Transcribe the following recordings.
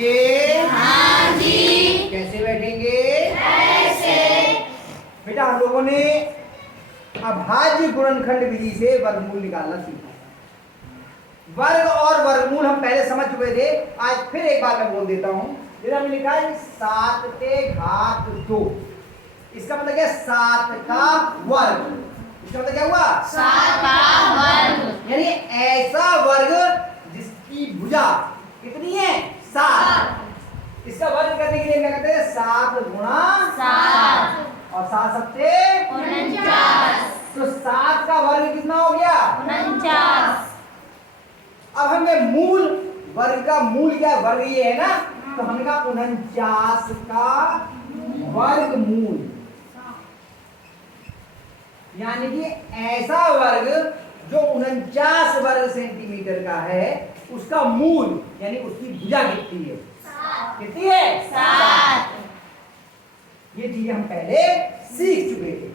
बच्चे हाँ जी। कैसे बैठेंगे? ऐसे। बेटा हम लोगों ने अभाज्य गुणनखंड विधि से वर्गमूल निकालना सीखा। वर्ग और वर्गमूल हम पहले समझ चुके थे, आज फिर एक बार मैं बोल देता हूं। जैसे हमने लिखा है 7 के घात 2, इसका मतलब क्या? 7 का वर्ग। इसका मतलब क्या हुआ? 7 का वर्ग। यानी ऐसा वर्ग जिसकी भुजा कितनी है? 7। इसका वर्ग करने के लिए क्या करते हैं? 7 गुणा 7 और 7 सत्ते 49। तो 7 का वर्ग कितना हो गया? 49। अब हमें मूल वर्ग का मूल क्या? वर्ग ये है ना, तो हमने कहा 49 का वर्गमूल। यानी कि ऐसा वर्ग जो 49 वर्ग सेंटीमीटर का है, उसका मूल यानी उसकी भुजा कितनी है? कितनी है? 7। ये चीजें हम पहले सीख चुके थे।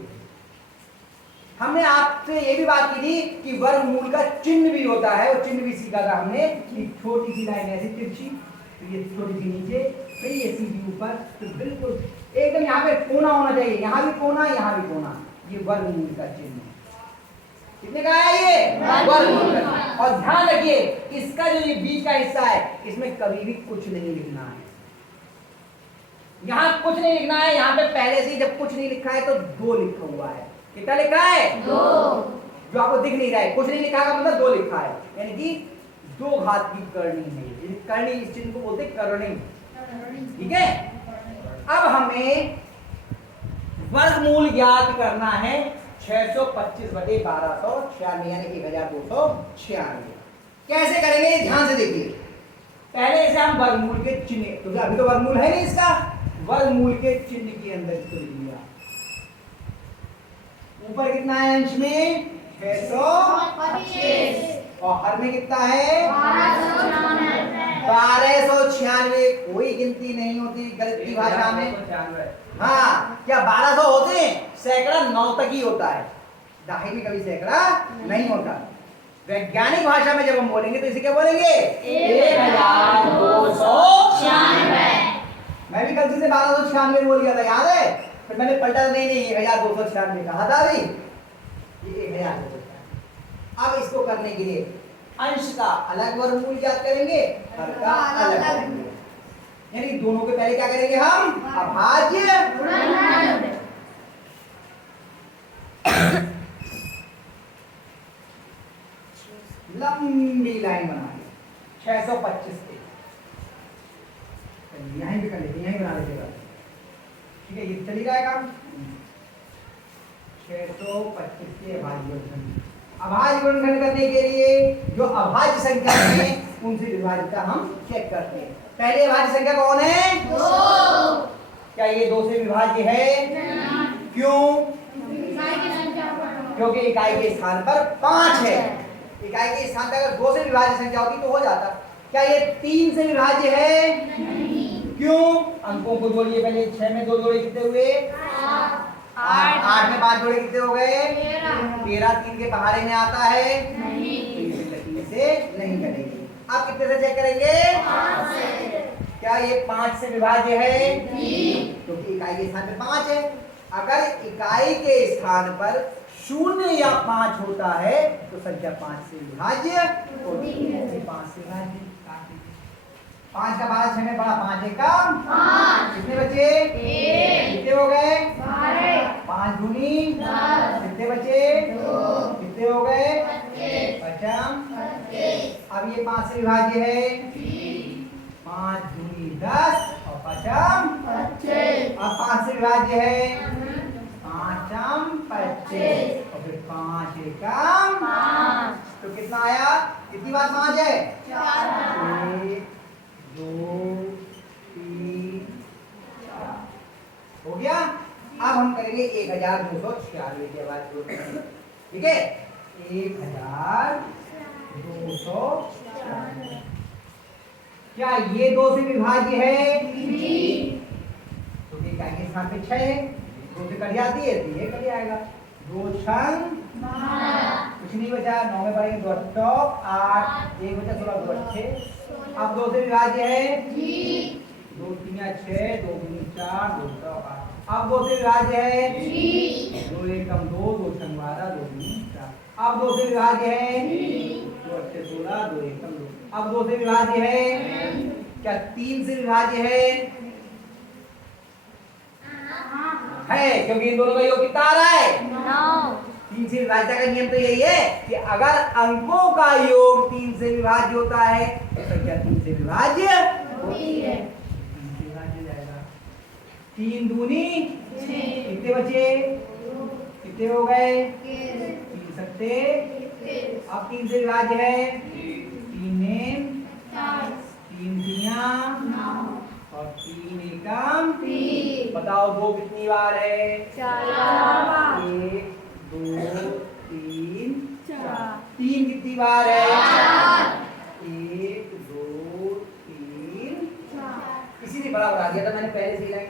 हमने आपसे ये भी बात की थी कि वर्गमूल का चिन्ह भी होता है, वो चिन्ह भी सीखा था हमने कि छोटी सी लाइन ऐसी तिरछी, तो ये छोटी सी नीचे, फिर ये सीधी ऊपर, तो बिल्कुल एकदम यहाँ पे कोना होना चाहिए, यहाँ भी कोना, यहाँ भी कोना। ये वर्गमूल का चिन्ह है। कितने का है ये? वर्गमूल का। और ध्यान रखिए, इसका जो ये बीच का हिस्सा है, इसमें कभी भी कुछ नहीं लिखना है। यहाँ कुछ नहीं लिखना है। यहाँ पे पहले से ही जब कुछ नहीं लिखा है तो 2 लिखा हुआ है। कितना लिखा है? 2। जो आपको दिख नहीं रहा है, कुछ नहीं लिखा है मतलब 2 लिखा है, यानी कि 2 घात की करनी है। करनी, इस चिन्ह को बोलते करनी। ठीक है। अब हमें वर्गमूल ज्ञात करना है 625/1296 यानी 1296। कैसे करेंगे? ध्यान से देखिए। पहले इसे हम वर्गमूल के चिन्ह, तो अभी तो वर्गमूल है नहीं इसका, वर्गमूल के चिन्ह के अंदर इसको लिख दिया। ऊपर कितना है अंश में? 625 और हर में कितना है? 1296। कोई गिनती नहीं होती गणित की भाषा में। हाँ, क्या 1200 होते हैं? सैकड़ा 9 तक ही होता है, दहाई में कभी सैकड़ा नहीं होता। वैज्ञानिक भाषा में जब हम बोलेंगे तो इसे क्या बोलेंगे? 1296। मैं भी गलती से 1296 बोल गया था, याद है? फिर मैंने पलटा, नहीं 1296 कहा था अभी, ये 1296। अब इसको करने के लिए अंश का अलग वर्गमूल ज्ञात करेंगे, हर का अलग करेंगे। यानी दोनों के पहले क्या करेंगे हम? अभाज्य गुणनखंड। लंबी लाइन बनाइए 625 पे, यहीं भी कर लेते, यहीं बना लीजिएगा। ठीक है, ये चली रहा है काम। 625 के अभाज्य गुणनखंड। अभाज्य गुणनखंड करने के लिए जो अभाज्य संख्या है उनसे विभाजित हम चेक करते हैं। पहली अभाज्य संख्या कौन है? 2। क्या ये 2 से विभाज्य है? क्यों? क्योंकि इकाई के स्थान पर 5 है। इकाई के स्थान पर अगर 2 से विभाज्य संख्या होती तो हो जाता। क्या ये 3 से विभाज्य है? नहीं। क्यों? अंकों को जोड़िए पहले। 6 में 2 जोड़े कितने हुए? 8 में 5 जोड़े कितने हो गए? 13। 3 के बहारे में आता है? नहीं। तो ये लकीर से नहीं कटेगी। अब कितने से चेक करेंगे? 5 से। क्या ये 5 से विभाज्य है? नहीं। क्योंकि इकाई के स्थान पर 5 है। अगर इकाई के स्थान पर 0 या 5 होता है तो संख्या 5 से विभाज्य होती है। 5 से विभाज्य। 5 का 12 6 में बड़ा, 5 एक कम 5। कितने बचे? 1। कितने हो गए? 12। 5 दूनी 10। कितने बचे? 2। कितने हो गए? 25। अब ये 5 से विभाज्य है? 5 दूनी 10 और 5 25। अब 5 से विभाज्य है? 5 25 और फिर 5 एकम 5। तो कितना आया? कितनी बार 5 है? 4। 1 2 3 4 हो गया। अब हम करेंगे 1296 के बाद। ठीक है, 1296। क्या ये 2 से विभाज्य है? नहीं। तो इकाई के स्थान पे 6 है, 2 से कट जाती है तो ये कट जाएगा। 2 छंग 12। कुछ नहीं बचा, 9 में पढ़ेंगे 2 8 8 1 बचा 16 2 6। अब 2 से विभाज्य है? 2 3 6, 2 दूनी 4, 2 8। अब 2 से विभाज्य है 2 एकम 2, 2 छंग 12, 2 दूनी 4। अब 2 से विभाज्य है 2 8 16, 2 एकम 2। अब 2 से विभाज्य है क्या 3 से विभाज्य है क्योंकि इन दोनों का योग कितना आ रहा है 3 से विभाज्यता का नियम तो यही है कि अगर अंकों का योग 3 से विभाज्य होता है तो संख्या 3 से विभाज्य होती है। 3 से विभाज्य जाएगा 3 दूनी कितने बचे कितने हो गए 3 सत्ते अब 3 से विभाज्य है 3 नेम 3 तिया और 3 एकम बताओ 2 कितनी बार है 1 2 3 4 3 कितनी बार है 1 2 3 किसी ने बड़ा बना दिया था मैंने पहले से ही लाइन।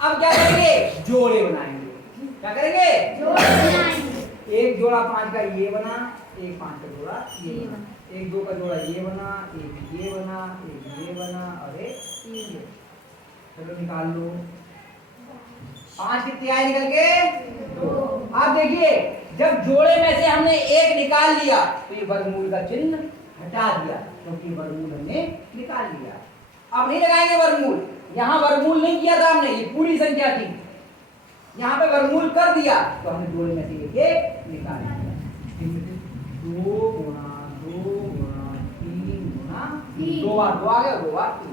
अब क्या करेंगे जोड़े बनाएंगे क्या करेंगे एक जोड़ा 5 का ये बना एक 5 का जोड़ा ये बना एक 2 का जोड़ा ये बना एक ये बना एक ये बना और एक ये। चलो निकाल लो 5 कितनी आए निकल के 2। आप देखिए जब जोड़े में से हमने एक निकाल लिया तो ये वर्गमूल का चिन्ह हटा दिया क्योंकि वर्गमूल हमने निकाल लिया। अब नहीं लगाएंगे वर्गमूल यहाँ वर्गमूल नहीं किया था हमने ये पूरी संख्या थी यहाँ पे वर्गमूल कर दिया तो हमने जोड़े में से एक निकाल लिया 2 गुणा 2 गुणा 3 गुणा 2 बार 2 आ गया 2 बार 3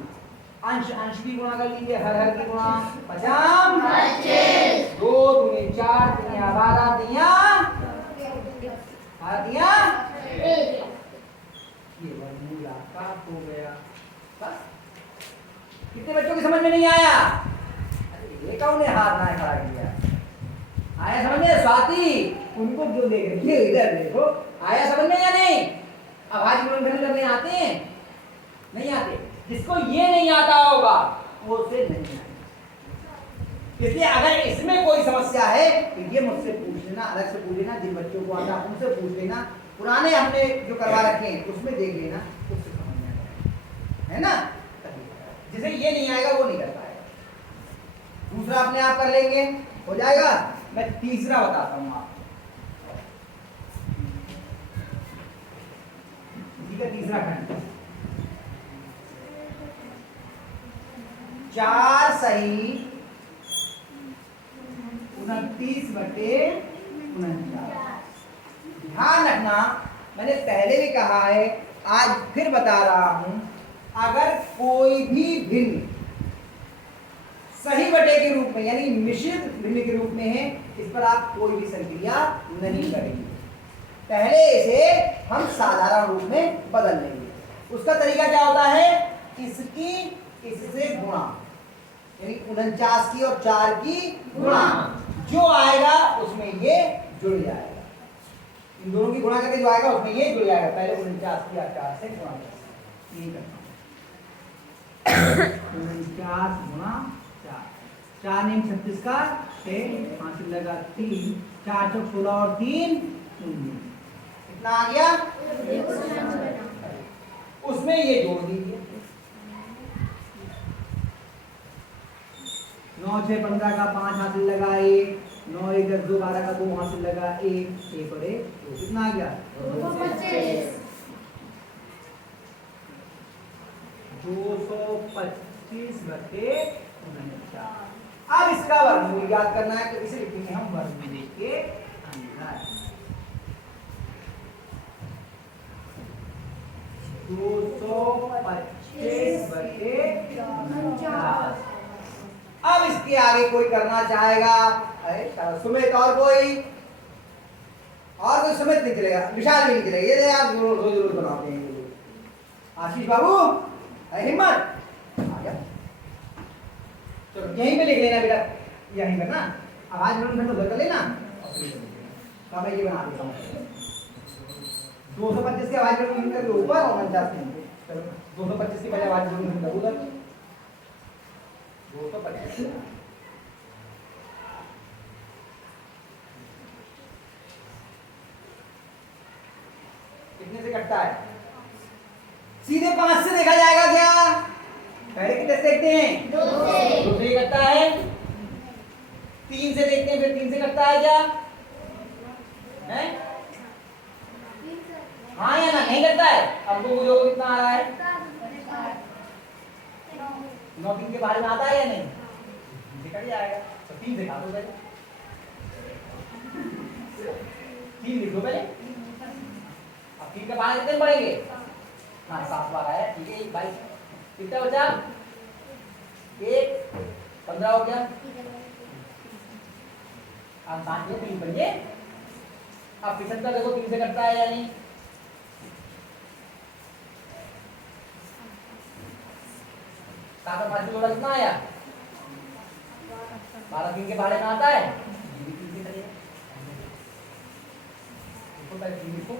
अंश अंश की गुणा कर लीजिए हर हर की गुणा 25 2 दूनी 4 3 12 दिया ये वर्गमूल आपका हो गया। बस कितने बच्चों की समझ में नहीं आया ये कौन ने हाथ ना खड़ा किया आया समझ में स्वाति उनको जो देख रही है इधर देखो आया समझ में या नहीं। अब आज गुणनखंड करने आते हैं नहीं आते जिसको ये नहीं आता होगा वो से नहीं आएगा। इसलिए अगर इसमें कोई समस्या है तो ये मुझसे पूछ लेना अलग से पूछ लेना जिन बच्चों को आता उनसे पूछ लेना पुराने हमने जो करवा रखे हैं उसमें देख लेना उससे समझ में आएगा है ना। जिसे ये नहीं आएगा वो नहीं कर पाएगा दूसरा अपने आप कर लेंगे हो जाएगा। मैं तीसरा बताता हूँ आपको तीसरा खंड 4 सही 29/49। ध्यान रखना मैंने पहले भी कहा है आज फिर बता रहा हूं अगर कोई भी भिन्न सही बटे के रूप में यानी मिश्रित भिन्न के रूप में है इस पर आप कोई भी संक्रिया नहीं करेंगे पहले इसे हम साधारण रूप में बदल लेंगे। उसका तरीका क्या होता है इसकी इससे गुणा यानी 49 की और 4 की गुणा जो आएगा उसमें ये जुड़ जाएगा इन दोनों की गुणा करके जो आएगा उसमें ये जुड़ जाएगा। पहले 49 की 4 से गुणा करेंगे 49 गुणा 4 नेम 36 का 6 5 लगा 3 4 चौक 16 और 3 कितना आ गया उसमें ये जोड़ दीजिए 9 6 15 का 5 हासिल लगा 1 9 1 10 2 12 का 2 हासिल लगा 1 1 और 1 2 कितना आ गया 225/49। अब इसका वर्गमूल याद करना है तो इसे लिखेंगे हम वर्गमूल के अंदर 225/49। अब इसके आगे कोई करना चाहेगा अरे सुमित और कोई सुमित नहीं चलेगा विशाल भी नहीं चलेगा ये यार रोज बनाते हैं आशीष बाबू हिम्मत आ गया चलो यहीं पे लिख लेना बेटा यहीं पर ना आवाज में उधर कर लेना तो मैं ये बना देता हूँ 225 की आवाज में कर ऊपर और 49 चलो 225 की पहले आवाज में कर उधर 225 कितने से कटता है सीधे 5 से देखा जाएगा क्या पहले कितने से देखते हैं? 2 से। 2 से करता है। 3 से देखते हैं, फिर 3 से करता है क्या? हैं? हाँ या ना? नहीं करता है। अब वो जो कितना आ रहा है? 9 3 के बारे में आता है या नहीं? 3 से कट जाएगा। तो 3 से काटो पहले। 3 लिख दो पहले। अब 3 के बारे कितने पढ़ेंगे? हाँ 7 बार आया, ठीक है। 22 कितना बचा? 1 15 हो गया। अब 5 में 3 पढ़िए। अब 75 देखो 3 से कटता है या नहीं? 7 और 5 में जोड़ा कितना आया? 12 3 के बारे में आता है। ये भी 3 से करेगा। देखो पहले 3 लिखो।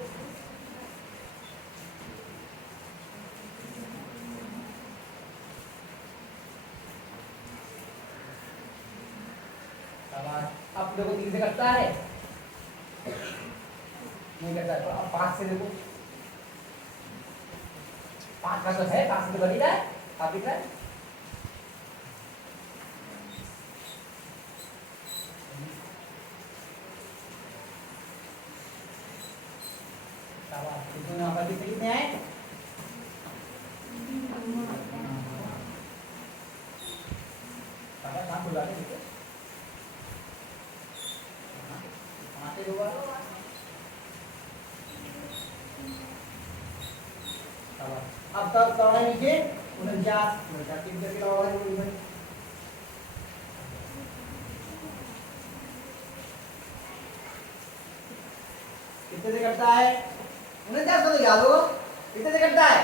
अब देखो 3 से कटता है, नहीं करता है। तो अब 5 से देखो, 5 का तो है, 5 से तो बनी रहा है। आप दिख रहा है? तो यहाँ पर कितने आए? अब तक करना नीचे 49 3 करके लगाओ भाई। कितने से करता है? 49 तो याद होगा। कितने से करता है?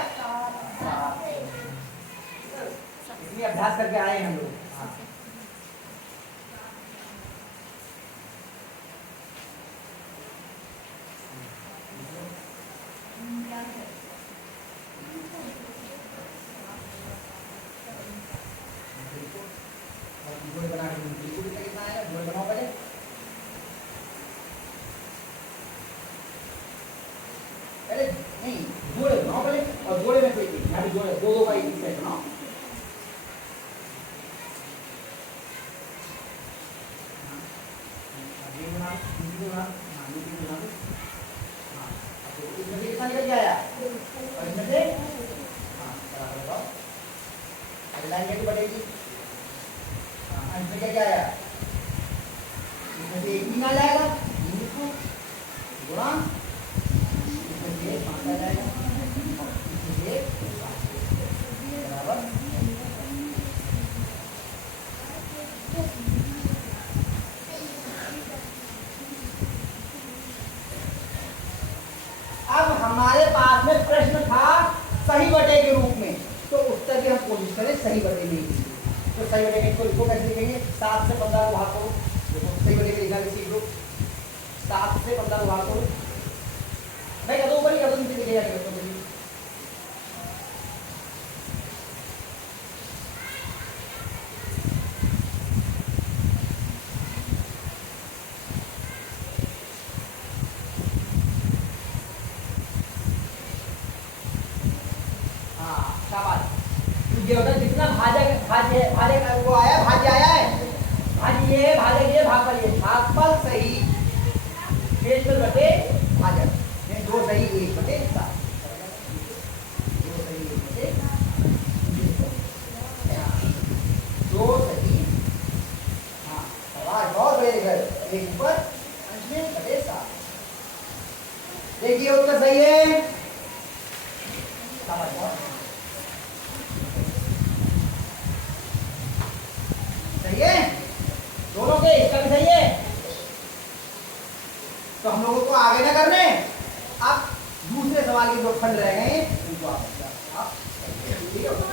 इसलिए अभ्यास करके आए हैं हम लोग। अब हमारे पास में प्रश्न था सही बटे के रूप में, तो उत्तर की हम कोशिश करें सही बटे में। तो सही बटे में इसको कैसे लिखेंगे? 7 से 15 को भाग करो। देखो सही बटे में लिखना सीख लो। 7 से 15 को भाग करो। मैं कहता हूँ ऊपर ही कर दो, नीचे लिखेगा नहीं बच्चों के लिए। ये होता है जितना भाज्य का वो आया, भाज्य आया है, भाज्य ये है, भाजक ये, भागफल ये। भागफल सही शेषफल बटे भाजक, 2 सही 1 बटे 7। 2 सही 1 बटे 2 सही। हाँ शाबाश, बहुत बढ़िया। 1 ऊपर अंश में बटे 7। देखिए उत्तर सही है। शाबाश, बहुत सही है। दोनों के, इसका भी सही है। तो हम लोगों को आगे ना करने, अब दूसरे सवाल के जो खंड रह गए उनको आप ठीक है।